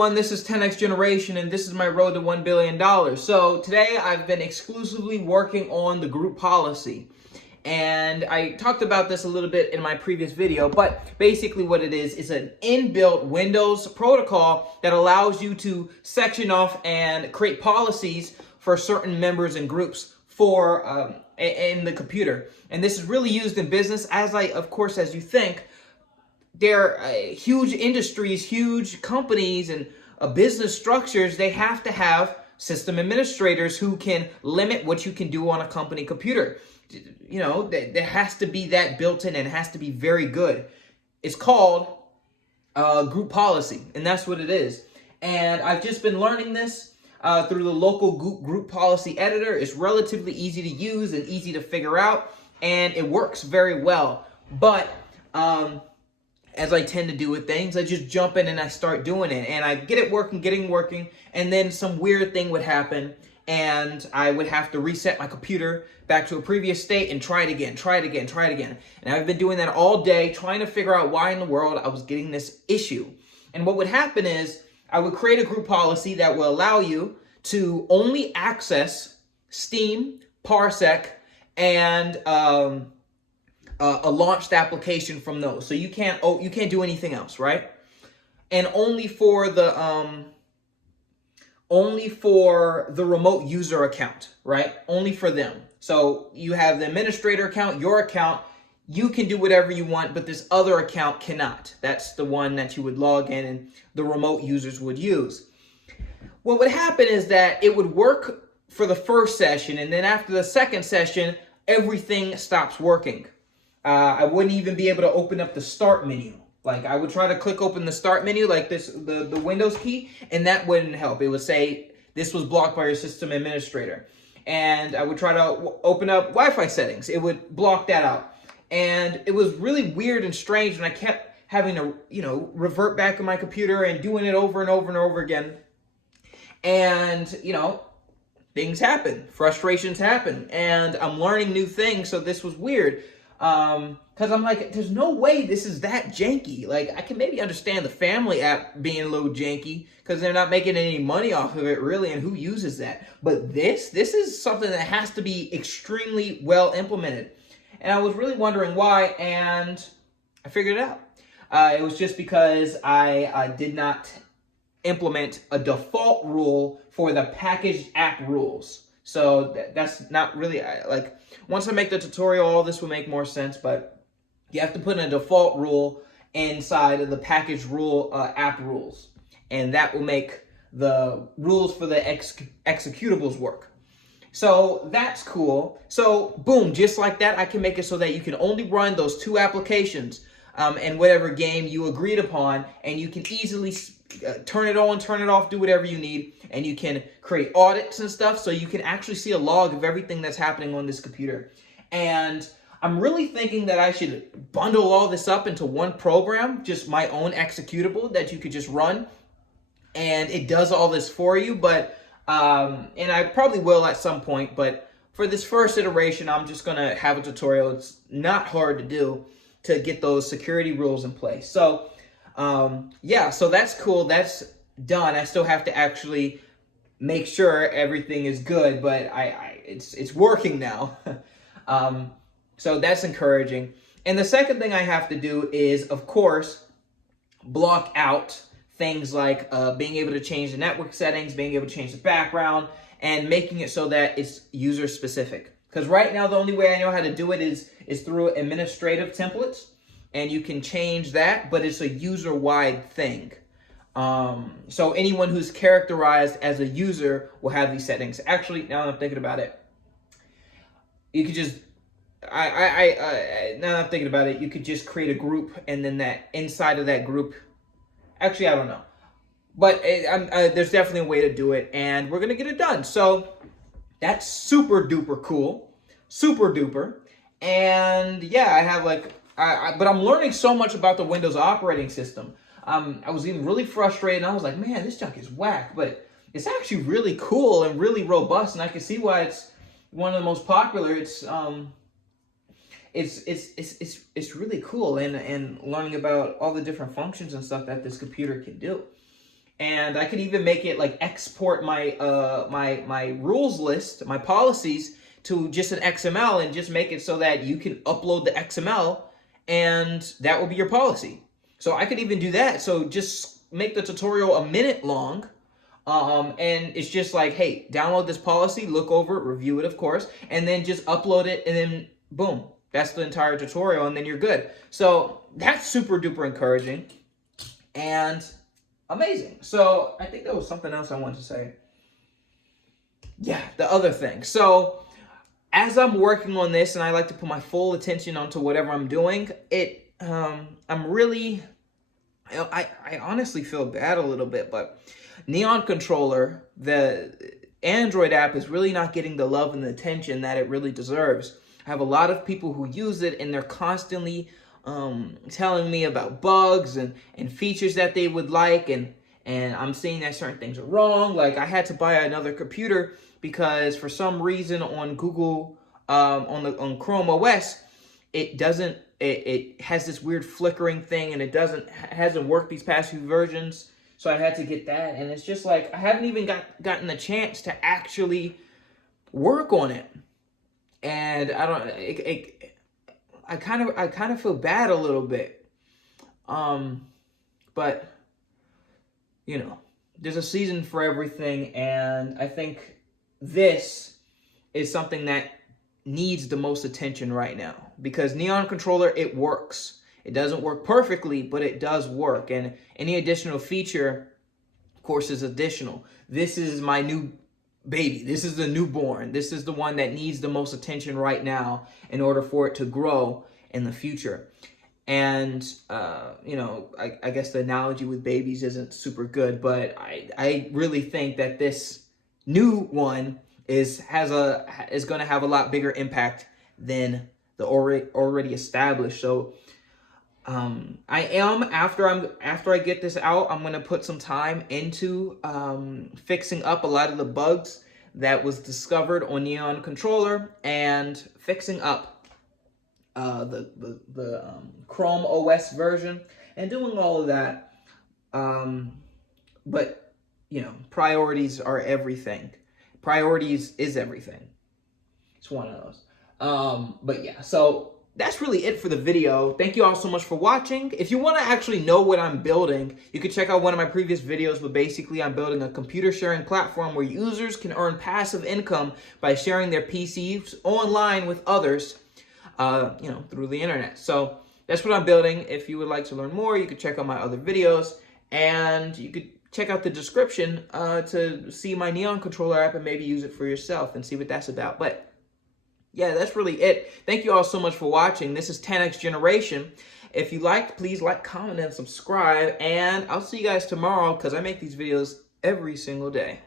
everyone, this is 10X Generation and this is my road to $1 billion. So today I've been exclusively working on the group policy. And I talked about this a little bit in my previous video, but basically what it is an inbuilt Windows protocol that allows you to section off and create policies for certain members and groups for in the computer. And this is really used in business, as you think. They're huge industries, huge companies, and business structures. They have to have system administrators who can limit what you can do on a company computer. You know, there has to be that built in, and it has to be very good. It's called group policy, and that's what it is. And I've just been learning this through the local group policy editor. It's relatively easy to use and easy to figure out, and it works very well. But as I tend to do with things, I just jump in and I start doing it, and I get it working, and then some weird thing would happen, and I would have to reset my computer back to a previous state and try it again. And I've been doing that all day, trying to figure out why in the world I was getting this issue. And what would happen is I would create a group policy that will allow you to only access Steam, Parsec, and a launched application from those. So you can't do anything else, right? And only for the remote user account, right? Only for them. So you have the administrator account, your account, you can do whatever you want, but this other account cannot. That's the one that you would log in and the remote users would use. What would happen is that it would work for the first session, and then after the second session, everything stops working. I wouldn't even be able to open up the start menu. Like, I would try to click open the start menu like this, the Windows key, and that wouldn't help. It would say this was blocked by your system administrator. And I would try to open up Wi-Fi settings. It would block that out. And it was really weird and strange, and I kept having to, revert back to my computer and doing it over and over and over again. And, things happen. Frustrations happen. And I'm learning new things, so this was weird. Because I'm like, there's no way this is that janky. Like, I can maybe understand the family app being a little janky because they're not making any money off of it, really, and who uses that? But this is something that has to be extremely well implemented. And I was really wondering why, and I figured it out. It was just because I did not implement a default rule for the packaged app rules. So that's not really, once I make the tutorial, all this will make more sense, but you have to put in a default rule inside of the package rule app rules, and that will make the rules for the executables work. So that's cool. So boom, just like that, I can make it so that you can only run those two applications in whatever game you agreed upon, and you can easily turn it on, turn it off, do whatever you need, and you can create audits and stuff, so you can actually see a log of everything that's happening on this computer. And I'm really thinking that I should bundle all this up into one program, just my own executable that you could just run, and it does all this for you. But and I probably will at some point, but for this first iteration, I'm just gonna have a tutorial. It's not hard to do to get those security rules in place. So yeah, so that's cool. That's done. I still have to actually make sure everything is good, but it's working now. So that's encouraging. And the second thing I have to do is, of course, block out things like being able to change the network settings, being able to change the background, and making it so that it's user specific. Because right now, the only way I know how to do it is through administrative templates. And you can change that, but it's a user-wide thing. So anyone who's characterized as a user will have these settings. Actually, now that I'm thinking about it, you could just, now that I'm thinking about it, you could just create a group, and then that inside of that group, actually, I don't know. But there's definitely a way to do it, and we're going to get it done. So that's super duper cool. Super duper. And yeah, I have but I'm learning so much about the Windows operating system. I was even really frustrated, and I was like, man, this junk is whack, but it's actually really cool and really robust, and I can see why it's one of the most popular. It's really cool, and learning about all the different functions and stuff that this computer can do. And I could even make it like export my my rules list, my policies, to just an XML, and just make it so that you can upload the XML and that will be your policy. So I could even do that. So just make the tutorial a minute long. And it's just like, hey, download this policy, look over it, review it, of course, and then just upload it, and then boom, that's the entire tutorial, and then you're good. So that's super duper encouraging and amazing. So I think there was something else I wanted to say. Yeah, the other thing. So as I'm working on this, and I like to put my full attention onto whatever I'm doing, I'm really, I honestly feel bad a little bit, but Neon Controller, the Android app, is really not getting the love and the attention that it really deserves. I have a lot of people who use it, and they're constantly telling me about bugs and features that they would like, and I'm seeing that certain things are wrong. Like, I had to buy another computer because for some reason on Google, on Chrome OS, it has this weird flickering thing, and it hasn't worked these past few versions. So I had to get that, and it's just like I haven't even gotten the chance to actually work on it, and I kind of feel bad a little bit, but you know, there's a season for everything, and I think this is something that needs the most attention right now, because Neon Controller, it works. It doesn't work perfectly, but it does work. And any additional feature, of course, is additional. This is my new baby. This is the newborn. This is the one that needs the most attention right now in order for it to grow in the future. And, you know, I guess the analogy with babies isn't super good, but I really think that this new one is going to have a lot bigger impact than the already established. So I am, after I get this out, I'm going to put some time into fixing up a lot of the bugs that was discovered on Neon Controller, and fixing up the Chrome OS version, and doing all of that. But, you know, priorities are everything. Priorities is everything. It's one of those. But yeah, so that's really it for the video. Thank you all so much for watching. If you want to actually know what I'm building, you can check out one of my previous videos, but basically I'm building a computer sharing platform where users can earn passive income by sharing their PCs online with others, you know, through the internet. So that's what I'm building. If you would like to learn more, you can check out my other videos, and you could check out the description to see my Neon Controller app and maybe use it for yourself and see what that's about. But yeah, that's really it. Thank you all so much for watching. This is 10X Generation. If you liked, please like, comment, and subscribe. And I'll see you guys tomorrow, because I make these videos every single day.